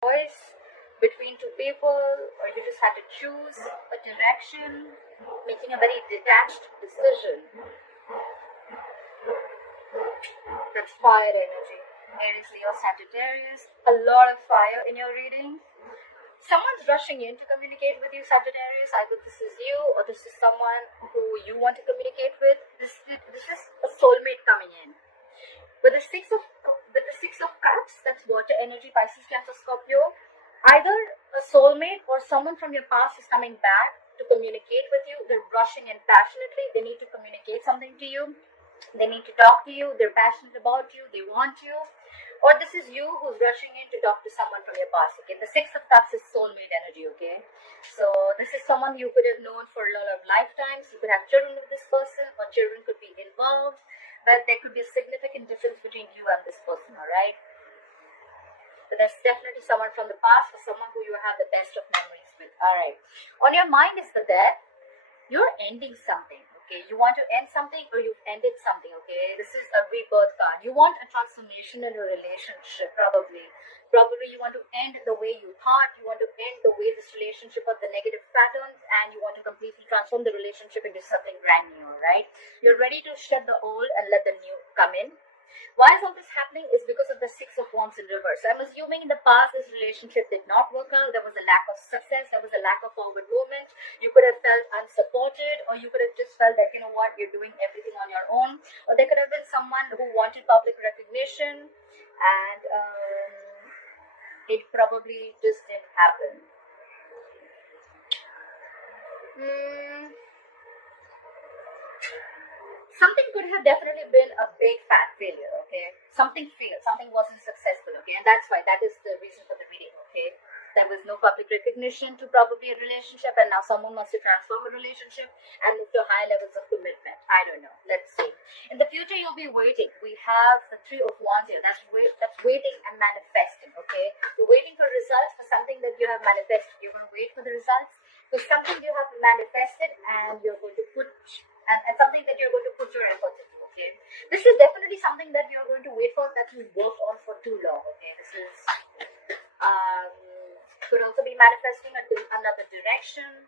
choice between two people, or you just had to choose a direction, making a very detached decision. That's fire energy. Aries, Leo, Sagittarius. A lot of fire in your reading. Someone's rushing in to communicate with you, Sagittarius. Either this is you or this is someone who you want to communicate with. This is a soulmate coming in. With the six of cups, that's water energy, Pisces, Cancer, Scorpio. Either a soulmate or someone from your past is coming back to communicate with you. They're rushing in passionately. They need to communicate something to you. They need to talk to you. They're passionate about you. They want you. Or this is you who's rushing in to talk to someone from your past. Okay, the Six of Cups is soulmate energy. Okay, so this is someone you could have known for a lot of lifetimes. You could have children with this person, or children could be involved. But there could be a significant difference between you and this person. All right. But there's definitely someone from the past, or someone who you have the best of memories with. All right. On your mind is the Death. You're ending something. Okay, you want to end something, or you've ended something. Okay, this is a rebirth card. You want a transformation in a relationship, probably you want to end the way you thought. You want to end the way this relationship or the negative patterns, and you want to completely transform the relationship into something brand new. Right, you're ready to shed the old and let the new come in. Why is all this happening? Is because of the Six of Wands in reverse. I'm assuming in the past this relationship did not work out. There was a lack of success. There was a lack of forward movement. You could have felt unsupported, or you could have just felt that, you know what, you're doing everything on your own. Or there could have been someone who wanted public recognition, and it probably just didn't happen. Something could have definitely been a big fat failure, okay? Something failed, something wasn't successful, okay? And that's why, that is the reason for the reading, okay? There was no public recognition to probably a relationship, and now someone wants to transform a relationship and move to higher levels of commitment. I don't know. Let's see. In the future, you'll be waiting. We have the Three of Wands here. That's waiting and manifesting, okay? You're waiting for results for something that you have manifested. You're going to wait for the results for something you have manifested, and you're going to put... And something that you're going to put your efforts into, okay? This is definitely something that you're going to wait for, that you worked on for too long, okay? This is, could also be manifesting in another direction.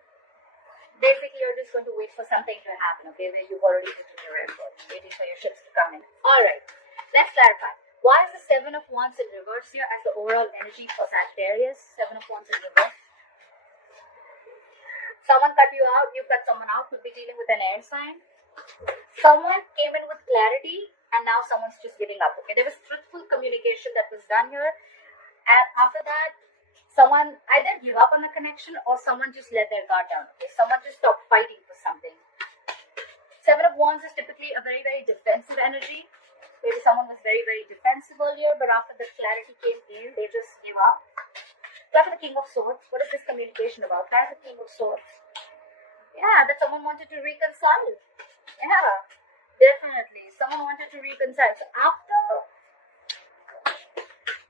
Basically, you're just going to wait for something to happen, okay? Where you've already put in your effort, waiting for your ships to come in. Alright, let's clarify. Why is the Seven of Wands in reverse here as the overall energy for Sagittarius? Seven of Wands in reverse. Someone cut you out, you cut someone out, could be dealing with an air sign. Someone came in with clarity, and now someone's just giving up, okay? There was truthful communication that was done here, and after that, someone either gave up on the connection, or someone just let their guard down, okay? Someone just stopped fighting for something. Seven of Wands is typically a very, very defensive energy. Maybe someone was very, very defensive earlier, but after the clarity came in, they just gave up. Clap for the King of Swords. What is this communication about? Clap for the King of Swords. Yeah, that someone wanted to reconcile. Yeah, definitely. Someone wanted to reconcile. So after,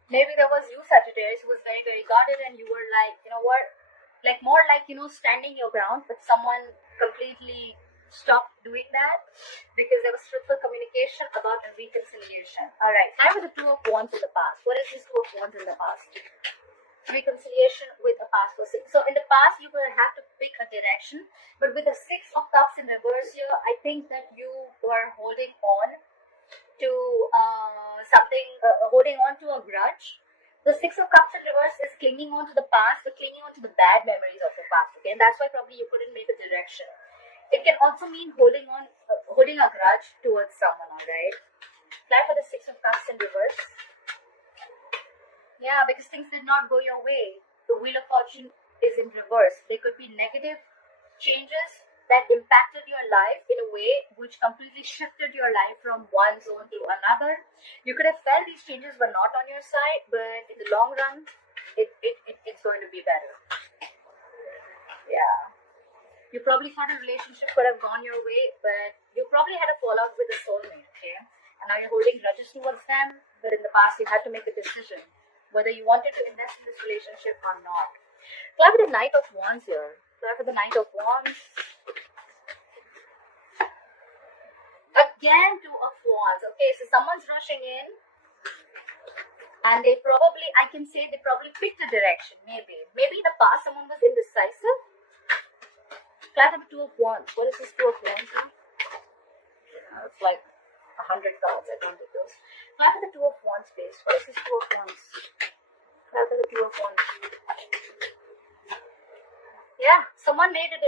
maybe there was you, Sagittarius, who was very, very guarded, and you were like, you know what? Like more like, you know, standing your ground, but someone completely stopped doing that because there was truthful communication about a reconciliation. Alright, time with the Two of Wands in the past. What is this Two of Wands in the past? Reconciliation with a past person. So in the past, you will have to pick a direction, but with the Six of Cups in reverse here, I think that you were holding on to something, holding on to a grudge. The Six of Cups in reverse is clinging on to the past, but clinging on to the bad memories of the past, okay? And that's why probably you couldn't make a direction. It can also mean holding a grudge towards someone, alright? Try for the Six of Cups in reverse. Yeah, because things did not go your way. The Wheel of Fortune is in reverse. There could be negative changes that impacted your life in a way which completely shifted your life from one zone to another. You could have felt these changes were not on your side, but in the long run, it's going to be better. Yeah. You probably thought a relationship could have gone your way, but you probably had a fallout with a soulmate, okay? And now you're holding grudges towards them, but in the past you had to make a decision whether you wanted to invest in this relationship or not. Clap for the Knight of Wands here. Clap for the Knight of Wands. Again, Two of Wands. Okay, so someone's rushing in. And they probably, I can say they probably picked a direction, maybe. Maybe in the past someone was indecisive. Clap of the Two of Wands. What is this Two of Wands now? It's like 100 cards. I don't do those. Clap of the Two of Wands, please. What is this Two of Wands? Clap of the Two of Wands. Yeah, someone made it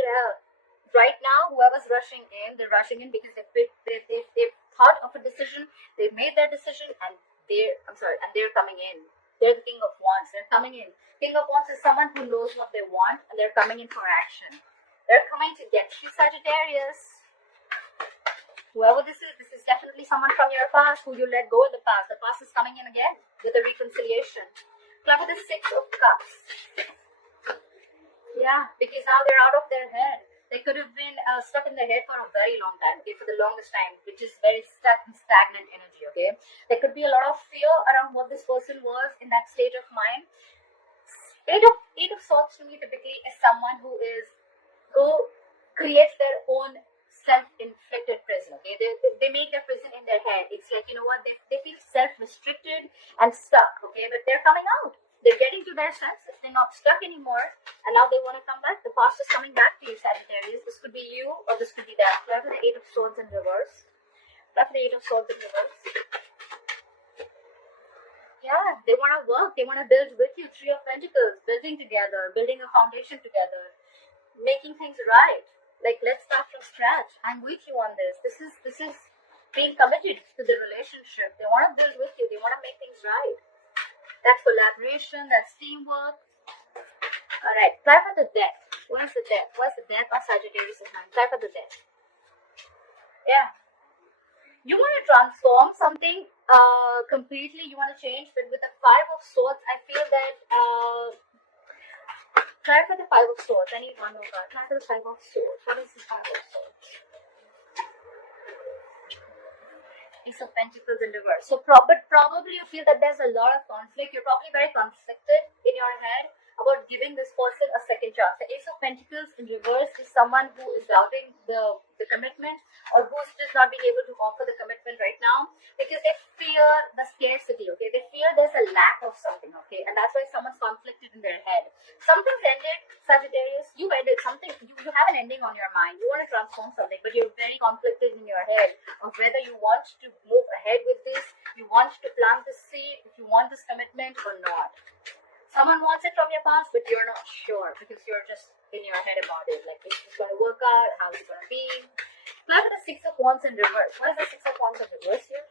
right now. Whoever's rushing in, they're rushing in because they've thought of a decision. They've made their decision, and they're coming in. They're the King of Wands. They're coming in. King of Wands is someone who knows what they want, and they're coming in for action. They're coming to get you, Sagittarius. Whoever this is definitely someone from your past who you let go in the past. The past is coming in again with a reconciliation. Clap with the Six of Cups. Yeah, because now they're out of their head. They could have been stuck in their head for a very long time, okay, for the longest time, which is very stuck and stagnant energy, okay. There could be a lot of fear around what this person was in that state of mind. Eight of Swords to me typically is someone who creates their own self-inflicted prison, okay. They make their prison in their head. It's like, you know what, they feel self-restricted and stuck, okay, but they're coming out. They're getting to their senses. They're not stuck anymore. And now they want to come back. The past is coming back to you, Sagittarius. This could be you or this could be that. Clap for the Eight of Swords in reverse. Clap for the Eight of Swords in reverse. Yeah, they want to work. They want to build with you. Three of Pentacles. Building together. Building a foundation together. Making things right. Like, let's start from scratch. I'm with you on this. This is being committed to the relationship. They want to build with you. They want to make things right. That's collaboration, that's teamwork. Alright, try for the Death. What is the Death? What's the Death of Sagittarius' mind? Try for the Death. Yeah. You want to transform something completely, you want to change, but with the Five of Swords, I feel that try for the Five of Swords. I need one more card. Try for the Five of Swords. What is this Five of Swords? Ace of Pentacles in reverse. So probably you feel that there's a lot of conflict. You're probably very conflicted in your head about giving this person a second chance. The Ace of Pentacles in reverse is someone who is doubting the commitment, or who's just not being able to offer the commitment right now because they fear the scarcity, okay? They fear there's a lack of something, okay? And that's why someone's conflicted in their head. Something's ended, Sagittarius. You ended something. You have an ending on your mind. You want to transform something, but you're very conflicted in your head of whether you want to move ahead with this, you want to plant the seed, if you want this commitment or not. Someone wants it from your past, but you're not sure because you're just in your head about it. Like, is this going to work out? How is it going to be? Clap with the Six of Wands in reverse. What is the Six of Wands in reverse here?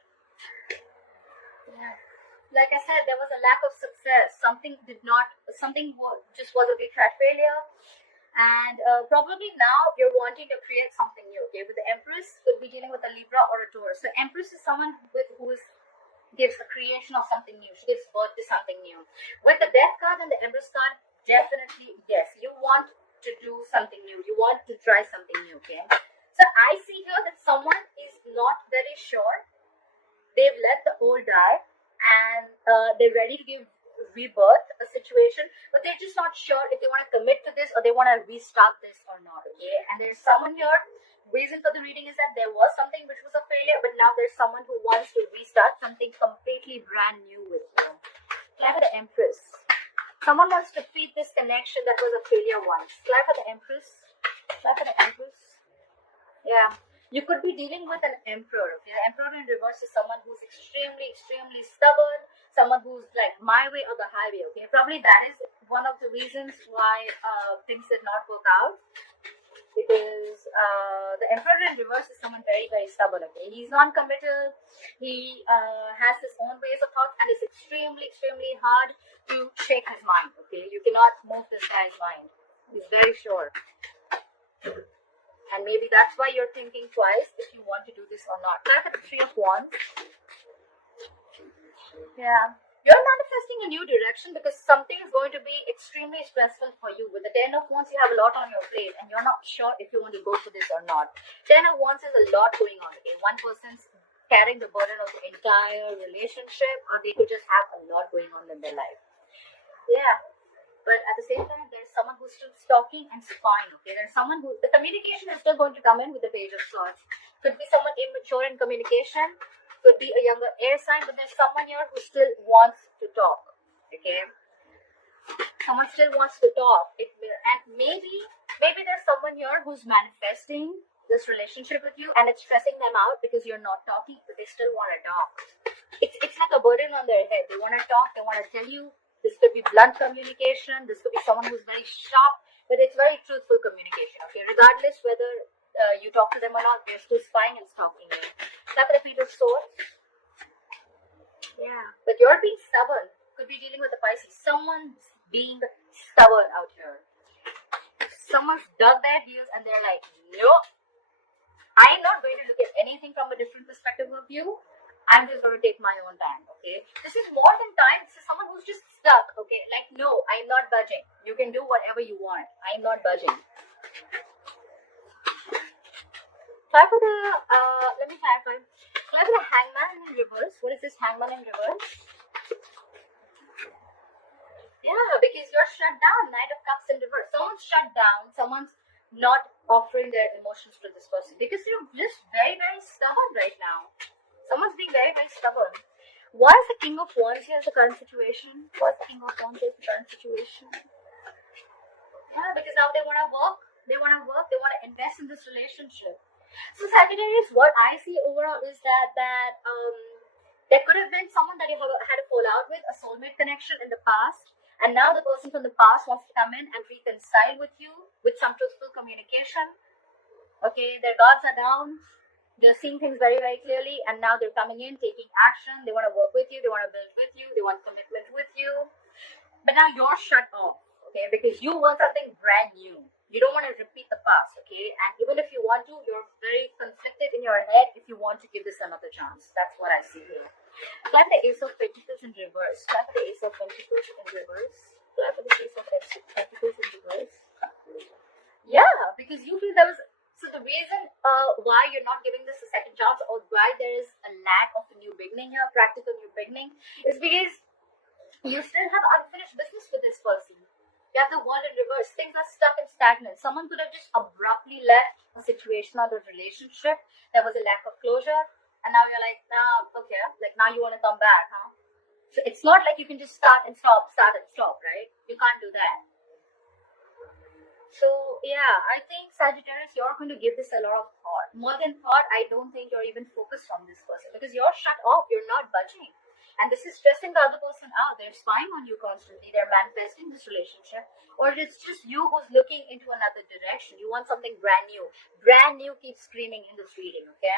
Yeah. Like I said, there was a lack of success. Something just was a big fat failure. And probably now you're wanting to create something new, okay? With the Empress, could be dealing with a Libra or a Taurus. So Empress is someone who gives the creation of something new. She gives birth to something new. With the Death card and the Empress card, definitely, yes, you want to do something new. You want to try something new, okay? So I see here that someone is not very sure. They've let the old die and they're ready to give rebirth a situation, but they're just not sure if they want to commit to this or they want to restart this or not, okay? And there's someone here, reason for the reading is that there was something which was a failure, but now there's someone who wants to restart something completely brand new with you. Clap for the Empress. Someone wants to feed this connection that was a failure once. Clap for the Empress. Clap for the Empress. Yeah. You could be dealing with an Emperor. Okay? The Emperor in reverse is someone who's extremely stubborn, someone who's like my way or the highway. Okay, probably that is one of the reasons why things did not work out, because the Emperor in reverse is someone very stubborn. Okay, he's non-committal. He has his own ways of thought, and it's extremely hard to shake his mind. Okay, you cannot move this guy's mind. He's very sure. And maybe that's why you're thinking twice if you want to do this or not. Look at the Three of Wands. Yeah. You're manifesting a new direction because something is going to be extremely stressful for you. With the Ten of Wands, you have a lot on your plate and you're not sure if you want to go for this or not. Ten of Wands is a lot going on. Okay? One person's carrying the burden of the entire relationship, or they could just have a lot going on in their life. Yeah. But at the same time, there's someone who's still stalking and spying, okay? There's someone the communication is still going to come in with the Page of Swords. Could be someone immature in communication. Could be a younger air sign, but there's someone here who still wants to talk. Okay, someone still wants to talk. And maybe there's someone here who's manifesting this relationship with you, and it's stressing them out because you're not talking, but they still want to talk. It's like a burden on their head. They want to talk. They want to tell you. This could be blunt communication. This could be someone who's very sharp, but it's very truthful communication. Okay, regardless whether you talk to them or not, they're still spying and stalking you. That's the Page of Swords. Yeah, but you're being stubborn. Could be dealing with the Pisces. Someone's being stubborn out here. Someone's dug their heels and they're like, no, I'm not going to look at anything from a different perspective of you. I'm just going to take my own time, okay? This is more than time. This is someone who's just stuck, okay? Like, no, I'm not budging. You can do whatever you want. I'm not budging. Try for the, let me clarify. Try for the Hangman in reverse. What is this Hangman in reverse? Yeah, because you're shut down. Knight of Cups in reverse. Someone's shut down. Someone's not offering their emotions to this person because you're just very, very stubborn right now. Someone's being very, very stubborn. Why is the King of Wands here as the current situation? Why is the King of Wands here as the current situation? Yeah, because now they want to work. They want to work. They want to invest in this relationship. So Sagittarius, what I see overall is that there could have been someone that you had a fallout with, a soulmate connection in the past. And now the person from the past wants to come in and reconcile with you with some truthful communication. Okay, their guards are down. They're seeing things very, very clearly. And now they're coming in, taking action. They want to work with you. They want to build with you. They want commitment with you. But now you're shut off. Okay, because you want something brand new. You don't want to repeat the past. Okay, and even if you want to, you're very conflicted in your head if you want to give this another chance. That's what I see here. Try for the Ace of Pentacles in reverse. Try for the Ace of Pentacles in reverse. Try for the Ace of Pentacles in reverse. Yeah, because you feel there was. So the reason why you're not giving this a second chance, or why there is a lack of a new beginning here, practical new beginning, is because you still have unfinished business with this person. You have the World in reverse. Things are stuck and stagnant. Someone could have just abruptly left a situation or a relationship. There was a lack of closure. And now you're like, nah, okay. Like now you want to come back, huh? So it's not like you can just start and stop, right? You can't do that. So yeah, I think Sagittarius, you're going to give this a lot of thought. More than thought, I don't think you're even focused on this person because you're shut off. You're not budging. And this is stressing the other person out. They're spying on you constantly. They're manifesting this relationship. Or it's just you who's looking into another direction. You want something brand new. Brand new keeps screaming in this reading, okay?